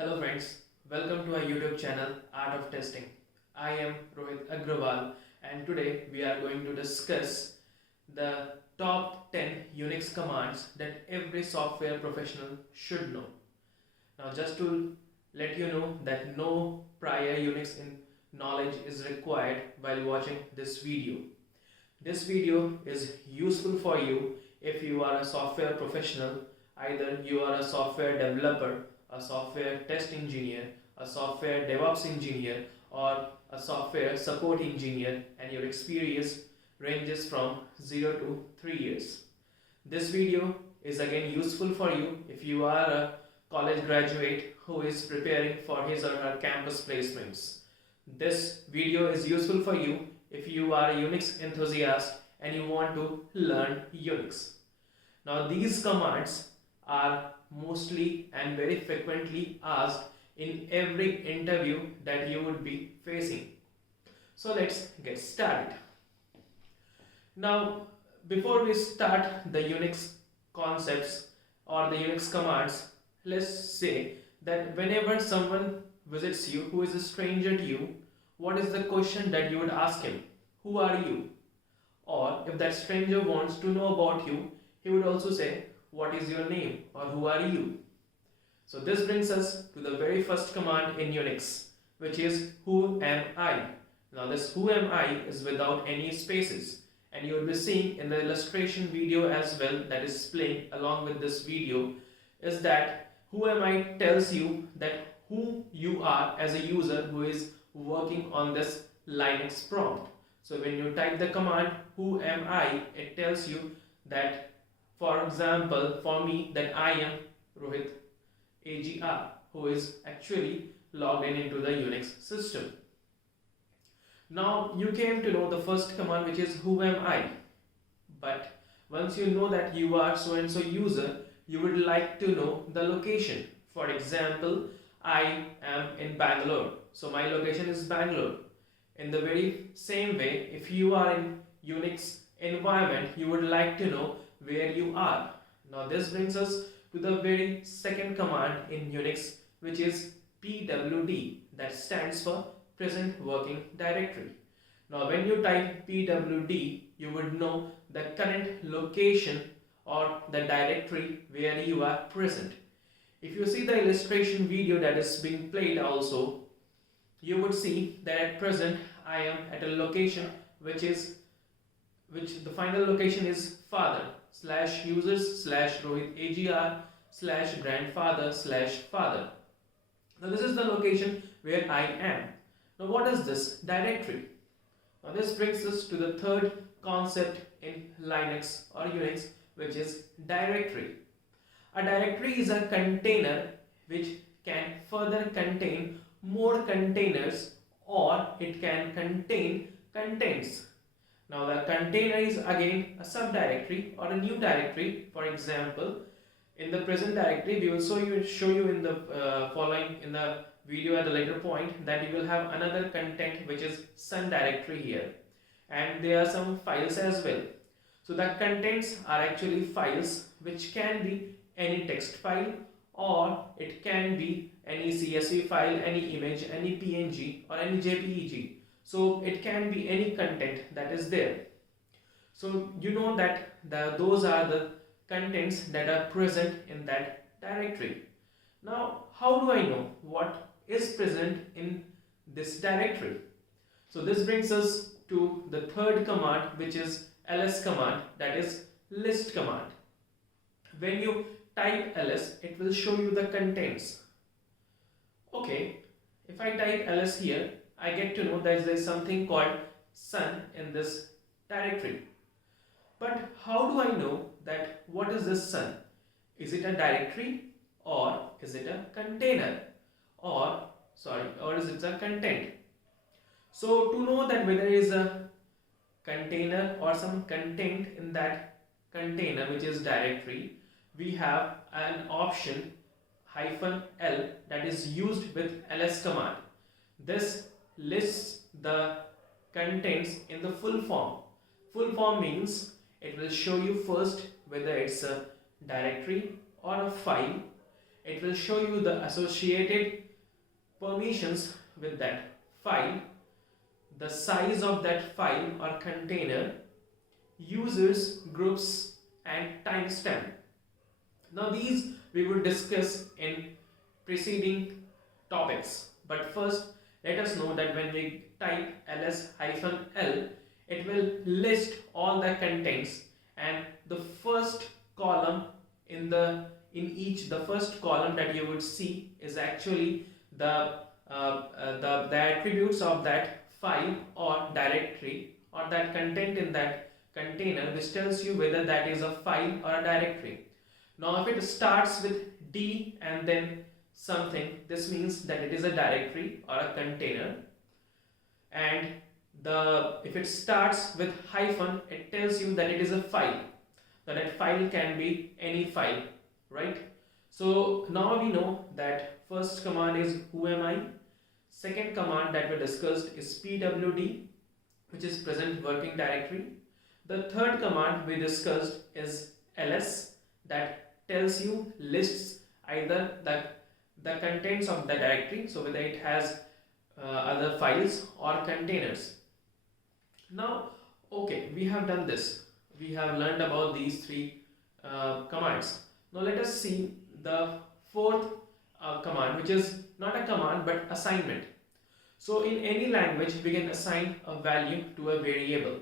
Hello friends, welcome to our YouTube channel Art of Testing. I am Rohit Agrawal and today we are going to discuss the top 10 Unix commands that every software professional should know. Now just to let you know that no prior Unix knowledge is required while watching this video. This video is useful for you if you are a software professional, either you are a software developer, a software test engineer, a software DevOps engineer, or a software support engineer, and your experience ranges from 0 to 3 years. This video is again useful for you if you are a college graduate who is preparing for his or her campus placements. This video is useful for you if you are a Unix enthusiast and you want to learn Unix. Now these commands are mostly and very frequently asked in every interview that you would be facing. So let's get started. Now before we start the Unix concepts or the Unix commands, let's say that whenever someone visits you who is a stranger to you, what is the question that you would ask him? Who are you? Or if that stranger wants to know about you, he would also say, what is your name or who are you? So this brings us to the very first command in Unix, which is who am I? Now this who am I is without any spaces, and you will be seeing in the illustration video as well that is playing along with this video is that who am I tells you that who you are as a user who is working on this Linux prompt. So when you type the command who am I, it tells you that, for example, for me, that I am Rohit AGR, who is actually logged in into the Unix system. Now you came to know the first command, which is who am I. But once you know that you are so and so user, you would like to know the location. For example, I am in Bangalore, so my location is Bangalore. In the very same way, if you are in Unix environment, you would like to know where you are. Now this brings us to the very second command in Unix, which is pwd, that stands for present working directory. Now when you type pwd, you would know the current location or the directory where you are present. If you see the illustration video that is being played also, you would see that at present I am at a location which the final location is father/users/rohitagr/grandfather/father. Now this is the location where I am. Now what is this directory? Now this brings us to the third concept in Linux or Unix, which is directory. A directory is a container which can further contain more containers, or it can contain contents. Now the container is again a subdirectory or a new directory. For example, in the present directory, we will show you in the in the video at a later point that you will have another content which is sun directory here, and there are some files as well. So the contents are actually files which can be any text file, or it can be any CSV file, any image, any PNG, or any JPEG. So it can be any content that is there. So you know that those are the contents that are present in that directory. Now how do I know what is present in this directory? So this brings us to the third command, which is ls command, that is list command. When you type ls, it will show you the contents. Okay, if I type ls here, I get to know that there is something called sun in this directory. But how do I know that what is this sun? Is it a directory, or is it a container, or is it a content? So to know that whether it is a container or some content in that container, which is directory, we have an option -l that is used with ls command. This lists the contents in the full form. Full form means it will show you first whether it's a directory or a file. it will show you the associated permissions with that file, the size of that file or container, users, groups, and timestamp. Now these we will discuss in preceding topics, but first let us know that when we type ls-l, it will list all the contents, and the first column the first column that you would see is actually the attributes of that file or directory or that content in that container, which tells you whether that is a file or a directory. Now if it starts with D and then something, this means that it is a directory or a container, and if it starts with hyphen, it tells you that it is a file. Now that file can be any file, right? So now we know that first command is whoami, second command that we discussed is pwd, which is present working directory. The third command we discussed is ls, that tells you, lists either the contents of the directory, so whether it has other files or containers. Now okay, we have done this, we have learned about these three commands. Now let us see the fourth command, which is not a command but assignment. So in any language we can assign a value to a variable.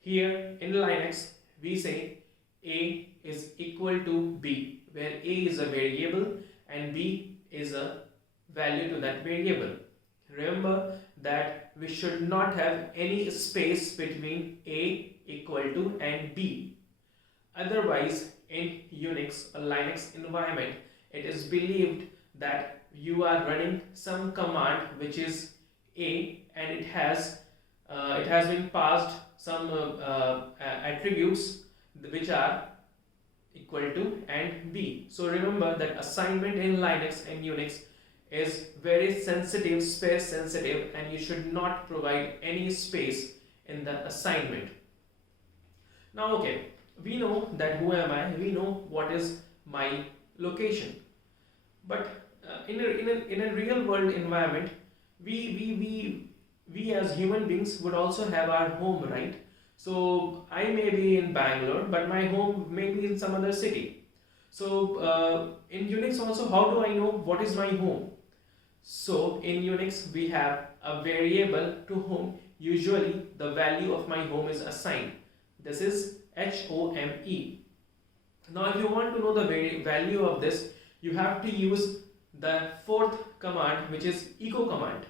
Here in Linux we say a is equal to b, where a is a variable and b is a value to that variable. Remember that we should not have any space between a equal to and b. Otherwise, in Unix or Linux environment, it is believed that you are running some command which is a, and it has been passed some attributes which are equal to and b. So remember that assignment in Linux and Unix is very sensitive, space sensitive, and you should not provide any space in the assignment. Now okay, we know that who am I, we know what is my location, but in a real world environment, we as human beings would also have our home, right? So I may be in Bangalore, but my home may be in some other city. So in Unix also, how do I know what is my home? So in Unix we have a variable to whom usually the value of my home is assigned. This is HOME. Now if you want to know the value of this, you have to use the fourth command, which is echo command.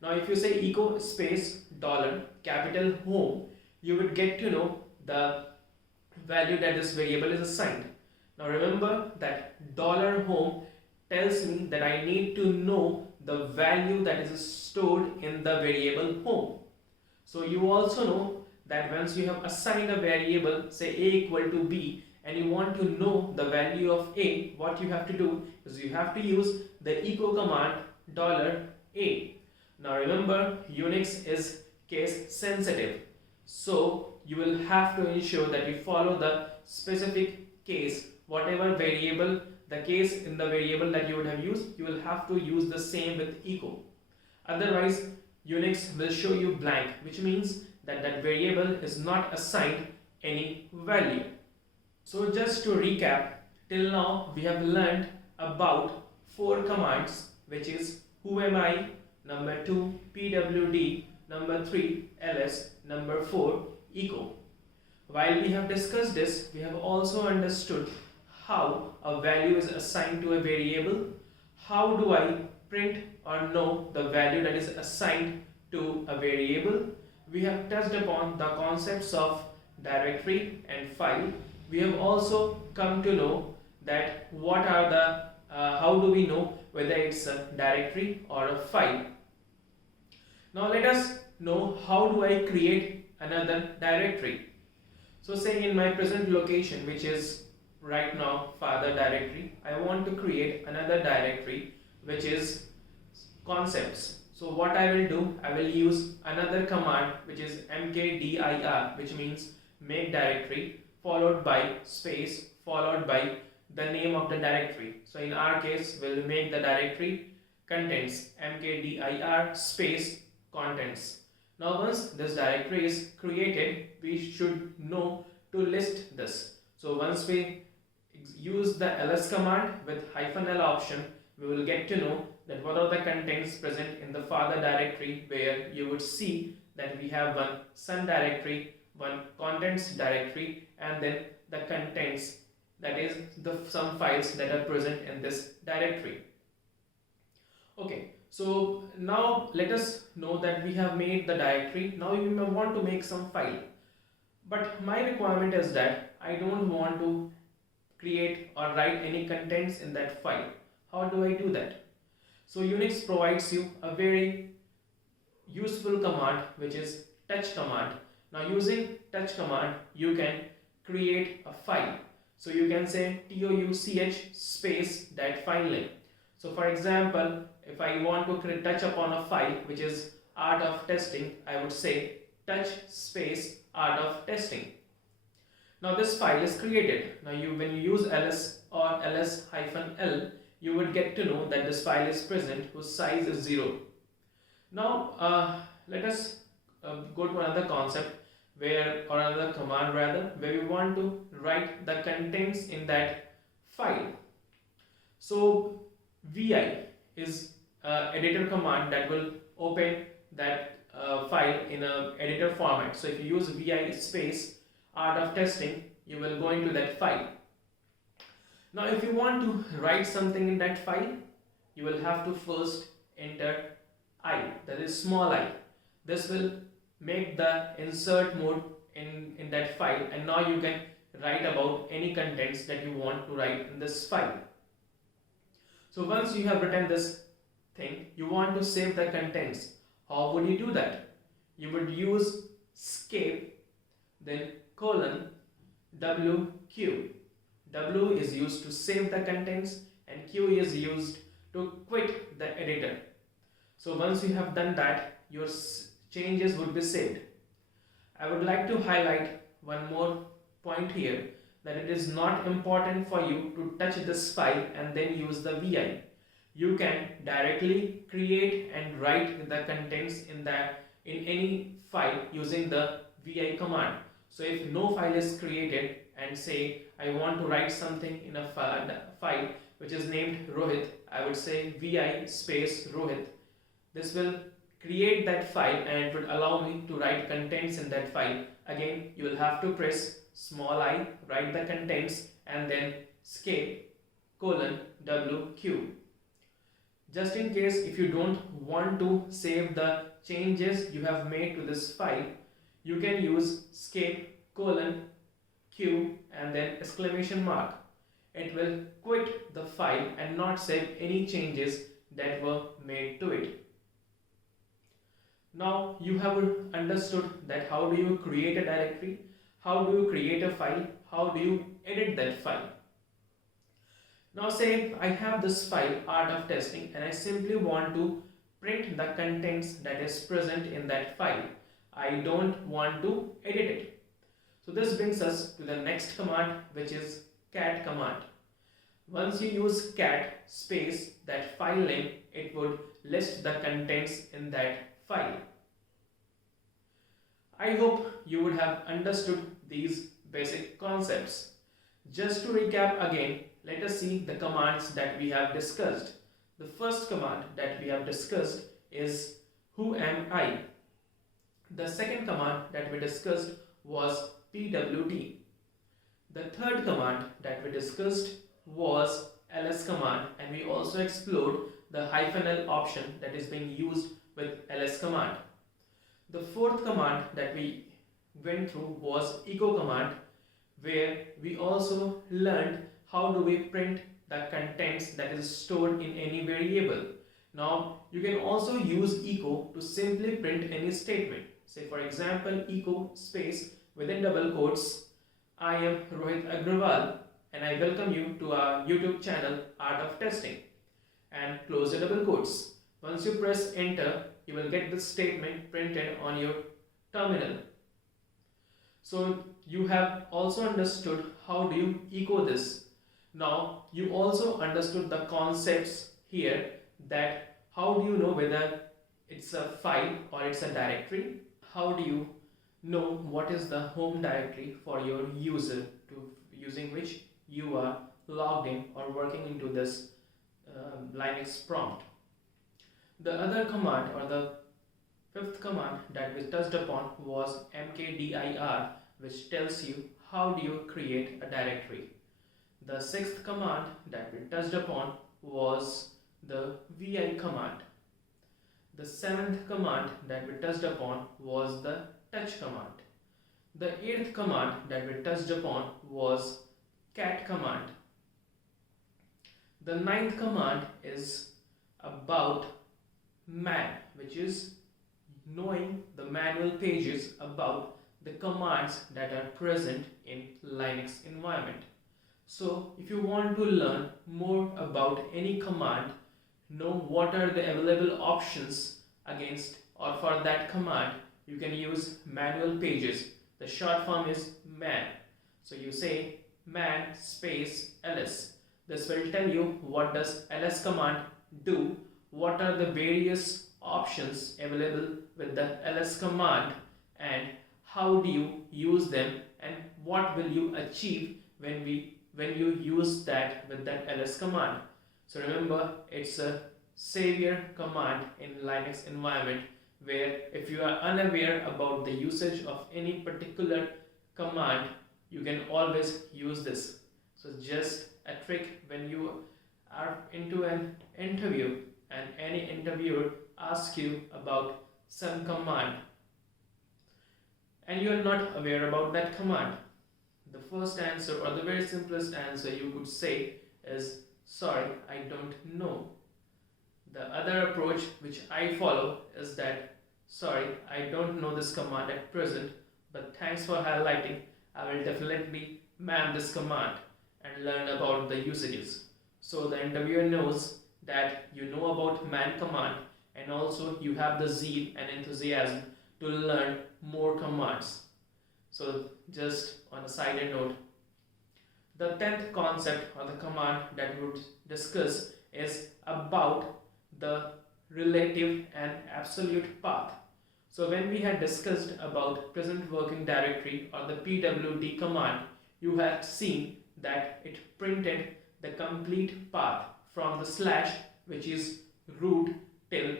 Now if you say echo space dollar capital home, you would get to know the value that this variable is assigned. Now remember that dollar home tells me that I need to know the value that is stored in the variable home. So you also know that once you have assigned a variable, say a equal to b, and you want to know the value of a, what you have to do is you have to use the echo command $a. Now remember, Unix is case sensitive, so you will have to ensure that you follow the specific case, whatever variable, the case in the variable that you would have used, you will have to use the same with echo. Otherwise, Unix will show you blank, which means that that variable is not assigned any value. So just to recap, till now we have learned about 4 commands, which is whoami, number 2 pwd, number 3 ls, number 4 echo. While we have discussed this, we have also understood how a value is assigned to a variable. How do I print or know the value that is assigned to a variable? We have touched upon the concepts of directory and file. We have also come to know that what are the how do we know whether it's a directory or a file. Now let us know how do I create another directory. So say in my present location, which is right now father directory, I want to create another directory which is concepts. So what I will do, I will use another command which is mkdir, which means make directory, followed by space, followed by the name of the directory. So in our case, we'll make the directory contents mkdir space contents. Now once this directory is created, we should know to list this. So once we use the ls command with -l option, we will get to know that what are the contents present in the father directory, where you would see that we have one son directory, one contents directory, and then the contents, that is some files that are present in this directory. Okay, so now let us know that we have made the directory. Now you may want to make some file, but my requirement is that I don't want to create or write any contents in that file. How do I do that? So Unix provides you a very useful command, which is touch command. Now using touch command, you can create a file. So you can say touch space that file name. So for example, if I want to touch upon a file which is art of testing, I would say touch space art of testing. Now this file is created. Now when you use ls or ls-l, you would get to know that this file is present whose size is 0. Now let us go to another concept or another command rather, where we want to write the contents in that file. So vi is editor command that will open that file in a editor format. So if you use vi space art of testing, you will go into that file. Now if you want to write something in that file, you will have to first enter I, that is small I. This will make the insert mode in that file, and now you can write about any contents that you want to write in this file. So once you have written this thing, you want to save the contents. How would you do that? You would use escape, then colon wq. W is used to save the contents and Q is used to quit the editor. So once you have done that, your changes would be saved. I would like to highlight one more point here, that it is not important for you to touch this file and then use the VI. You can directly create and write the contents in any file using the VI command. So if no file is created and say I want to write something in a file which is named Rohit, I would say vi space Rohit. This will create that file and it would allow me to write contents in that file. Again, you will have to press small I, write the contents, and then escape colon wq. Just in case if you don't want to save the changes you have made to this file, you can use escape colon q and then exclamation mark. It will quit the file and not save any changes that were made to it. Now you have understood that how do you create a directory, how do you create a file, how do you edit that file. Now say I have this file art of testing and I simply want to print the contents that is present in that file. I don't want to edit it. So this brings us to the next command, which is Cad command. Once you use Cad space that file name, it would list the contents in that file. I hope you would have understood these basic concepts. Just to recap again, let us see the commands that we have discussed. The first command that we have discussed is who am I. The second command that we discussed was pwd. The third command that we discussed was ls command, and we also explored the -l option that is being used with ls command. The fourth command that we went through was echo command, where we also learned how do we print the contents that is stored in any variable. Now you can also use echo to simply print any statement. Say for example echo space within double quotes, I am Rohit Agrawal and I welcome you to our YouTube channel Art of Testing, and close the double quotes. Once you press enter, you will get this statement printed on your terminal. So you have also understood how do you echo this. Now you also understood the concepts here, that how do you know whether it's a file or it's a directory? How do you know what is the home directory for your user to using which you are logged in or working into this Linux prompt? The other command, or the fifth command that we touched upon, was mkdir, which tells you how do you create a directory. The sixth command that we touched upon was the vi command. The seventh command that we touched upon was the touch command. The eighth command that we touched upon was cat command. The ninth command is about man, which is knowing the manual pages about the commands that are present in Linux environment. So if you want to learn more about any command, know what are the available options against or for that command, you can use manual pages. The short form is man. So you say man space ls. This will tell you what does ls command do, what are the various options available with the ls command, and how do you use them, and what will you achieve when you use that with that ls command. So remember, it's a savior command in Linux environment, where if you are unaware about the usage of any particular command, you can always use this. So just a trick when you are into an interview and any interviewer asks you about some command and you are not aware about that command, the first answer, or the very simplest answer you could say, is sorry, I don't know. The other approach which I follow is that sorry, I don't know this command at present, but thanks for highlighting. I will definitely man this command and learn about the usages. So the interviewer knows that you know about man command, and also you have the zeal and enthusiasm to learn more commands. So just on a side note, the 10th concept or the command that we would discuss is about the relative and absolute path. So when we had discussed about present working directory or the pwd command, you had seen that it printed the complete path from the slash, which is root, till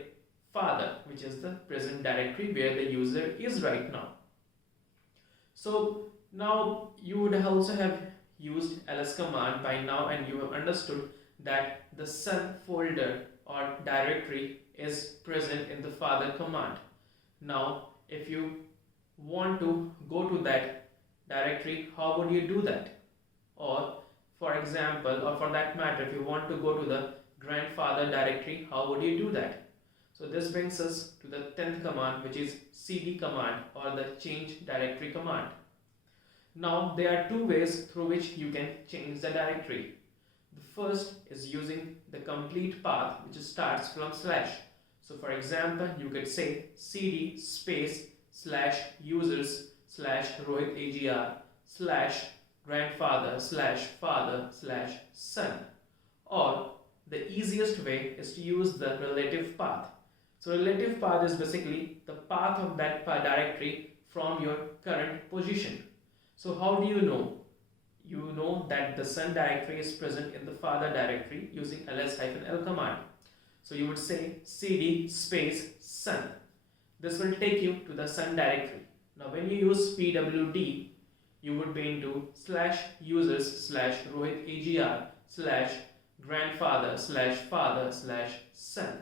father, which is the present directory where the user is right now. So now you would also have used ls command by now, and you have understood that the son folder or directory is present in the father command. Now if you want to go to that directory, how would you do that? Or for example, or for that matter, if you want to go to the grandfather directory, how would you do that? So this brings us to the 10th command, which is cd command, or the change directory command. Now there are two ways through which you can change the directory. The first is using the complete path, which starts from slash. So for example, you could say cd space slash users slash rohit agr slash grandfather slash father slash son. Or the easiest way is to use the relative path. So relative path is basically the path of that directory from your current position. So how do you know? You know that the son directory is present in the father directory using ls-l command. So you would say cd space son. This will take you to the son directory. Now when you use pwd, you would be into slash users slash rohit agr slash grandfather slash father slash son.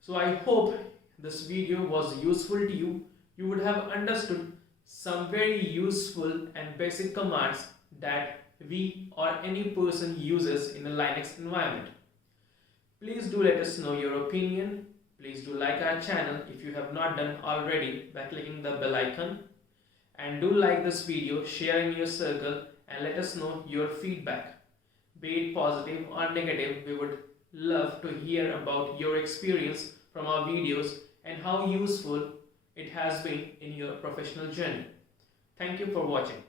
So I hope this video was useful to you. You would have understood some very useful and basic commands that we or any person uses in a Linux environment. Please do let us know your opinion. Please do like our channel if you have not done already by clicking the bell icon. And do like this video, share in your circle, and let us know your feedback. Be it positive or negative, we would love to hear about your experience from our videos and how useful it has been in your professional journey. Thank you for watching.